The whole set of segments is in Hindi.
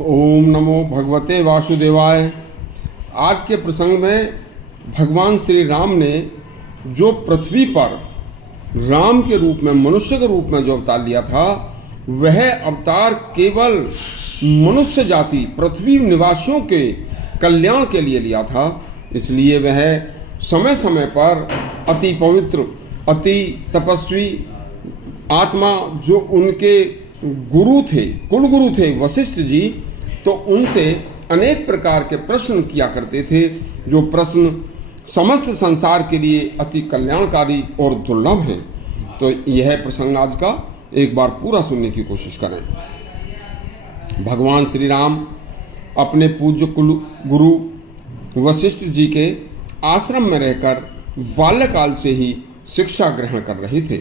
ओम नमो भगवते वासुदेवाय। आज के प्रसंग में भगवान श्री राम ने जो पृथ्वी पर राम के रूप में, मनुष्य के रूप में जो अवतार लिया था, वह अवतार केवल मनुष्य जाति, पृथ्वी निवासियों के कल्याण के लिए लिया था। इसलिए वह समय समय पर अति पवित्र, अति तपस्वी आत्मा, जो उनके गुरु थे, कुलगुरु थे वशिष्ठ जी, तो उनसे अनेक प्रकार के प्रश्न किया करते थे, जो प्रश्न समस्त संसार के लिए अति कल्याणकारी और दुर्लभ हैं। तो यह प्रसंग आज का एक बार पूरा सुनने की कोशिश करें। भगवान श्री राम अपने पूज्य कुल गुरु वशिष्ठ जी के आश्रम में रहकर बाल्यकाल से ही शिक्षा ग्रहण कर रहे थे।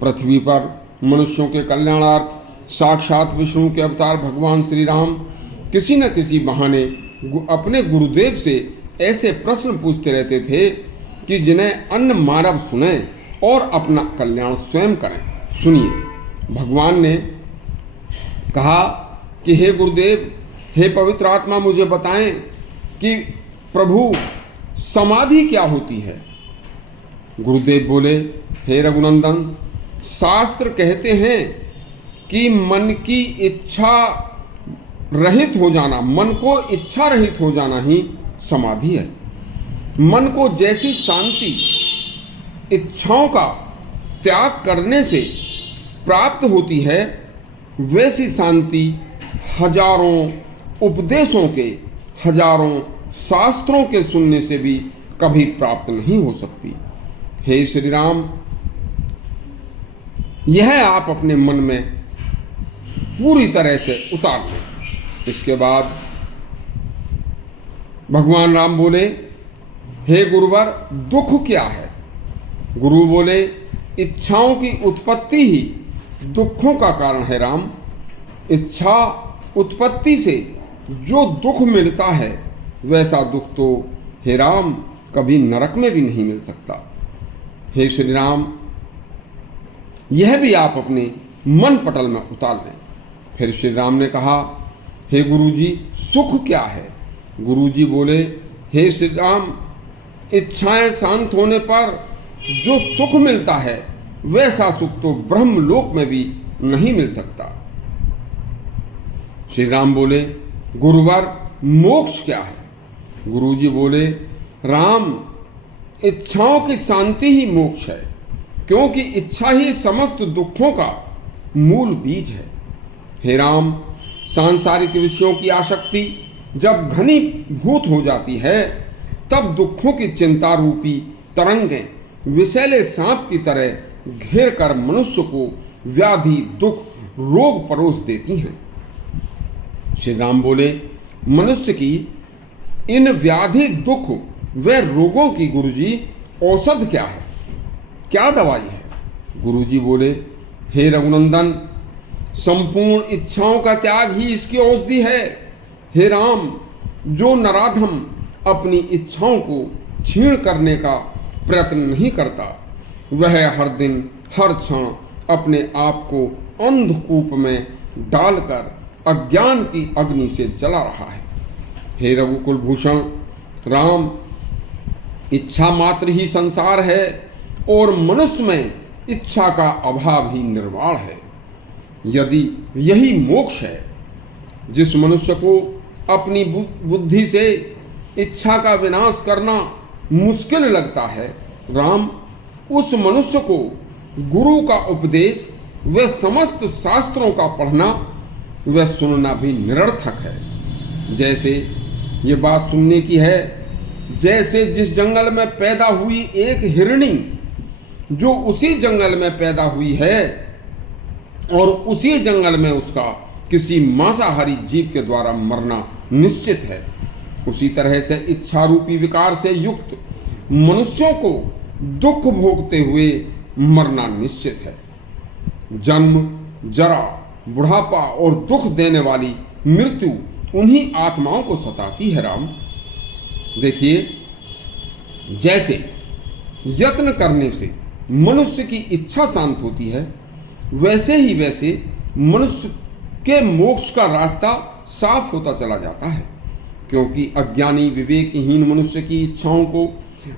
पृथ्वी पर मनुष्यों के कल्याणार्थ साक्षात विष्णु के अवतार भगवान श्री राम किसी न किसी बहाने अपने गुरुदेव से ऐसे प्रश्न पूछते रहते थे कि जिन्हें अन्य मानव सुने और अपना कल्याण स्वयं करें। सुनिए, भगवान ने कहा कि हे गुरुदेव, हे पवित्र आत्मा, मुझे बताएं कि प्रभु समाधि क्या होती है। गुरुदेव बोले, हे रघुनंदन, शास्त्र कहते हैं कि मन की इच्छा रहित हो जाना, मन को इच्छा रहित हो जाना ही समाधि है। मन को जैसी शांति इच्छाओं का त्याग करने से प्राप्त होती है, वैसी शांति हजारों उपदेशों के, हजारों शास्त्रों के सुनने से भी कभी प्राप्त नहीं हो सकती। हे श्री राम, यह आप अपने मन में पूरी तरह से उतार लें। इसके बाद भगवान राम बोले, हे गुरुवर, दुख क्या है। गुरु बोले, इच्छाओं की उत्पत्ति ही दुखों का कारण है राम। इच्छा उत्पत्ति से जो दुख मिलता है, वैसा दुख तो हे राम कभी नरक में भी नहीं मिल सकता। हे श्री राम, यह भी आप अपने मन पटल में उतार लें। फिर श्री राम ने कहा, हे गुरुजी, सुख क्या है। गुरुजी बोले, हे श्री राम, इच्छाएं शांत होने पर जो सुख मिलता है, वैसा सुख तो ब्रह्मलोक में भी नहीं मिल सकता। श्री राम बोले, गुरुवर, मोक्ष क्या है। गुरुजी बोले, राम, इच्छाओं की शांति ही मोक्ष है, क्योंकि इच्छा ही समस्त दुखों का मूल बीज है। हे राम, सांसारिक विषयों की आसक्ति जब घनीभूत हो जाती है, तब दुखों की चिंता रूपी तरंगें विषैले सांप की तरह घेर कर मनुष्य को व्याधि, दुख, रोग परोस देती हैं। श्री राम बोले, मनुष्य की इन व्याधि, दुख व रोगों की गुरुजी औषध क्या है, क्या दवाई है। गुरुजी बोले, हे रघुनंदन, संपूर्ण इच्छाओं का त्याग ही इसकी औषधि है। हे राम, जो नराधम अपनी इच्छाओं को क्षीण करने का प्रयत्न नहीं करता, वह हर दिन हर क्षण अपने आप को अंधकूप में डालकर अज्ञान की अग्नि से जला रहा है। हे रघुकुल भूषण राम, इच्छा मात्र ही संसार है और मनुष्य में इच्छा का अभाव ही निर्वाण है। यदि यही मोक्ष है, जिस मनुष्य को अपनी बुद्धि से इच्छा का विनाश करना मुश्किल लगता है, राम, उस मनुष्य को गुरु का उपदेश व समस्त शास्त्रों का पढ़ना व सुनना भी निरर्थक है। जैसे ये बात सुनने की है, जैसे जिस जंगल में पैदा हुई एक हिरणी, जो उसी जंगल में पैदा हुई है और उसी जंगल में उसका किसी मांसाहारी जीव के द्वारा मरना निश्चित है, उसी तरह से इच्छा रूपी विकार से युक्त मनुष्यों को दुख भोगते हुए मरना निश्चित है। जन्म, जरा, बुढ़ापा और दुख देने वाली मृत्यु उन्हीं आत्माओं को सताती है राम। देखिए, जैसे यत्न करने से मनुष्य की इच्छा शांत होती है, वैसे ही मनुष्य के मोक्ष का रास्ता साफ होता चला जाता है, क्योंकि अज्ञानी विवेकहीन मनुष्य की इच्छाओं को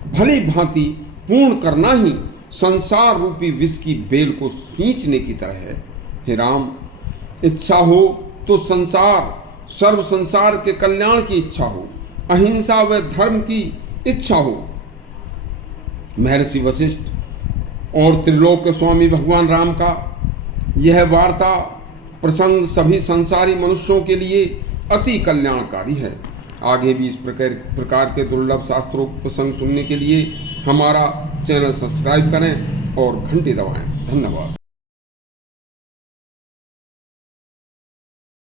भली भांति पूर्ण करना ही संसार रूपी विष की बेल को सींचने की तरह है। हे राम, इच्छा हो तो सर्व संसार के कल्याण की इच्छा हो, अहिंसा व धर्म की इच्छा हो। महर्षि वशिष्ठ और त्रिलोक के स्वामी भगवान राम का यह वार्ता प्रसंग सभी संसारी मनुष्यों के लिए अति कल्याणकारी है। आगे भी इस प्रकार के दुर्लभ शास्त्रोक्त प्रसंग सुनने के लिए हमारा चैनल सब्सक्राइब करें और घंटी दबाएं। धन्यवाद।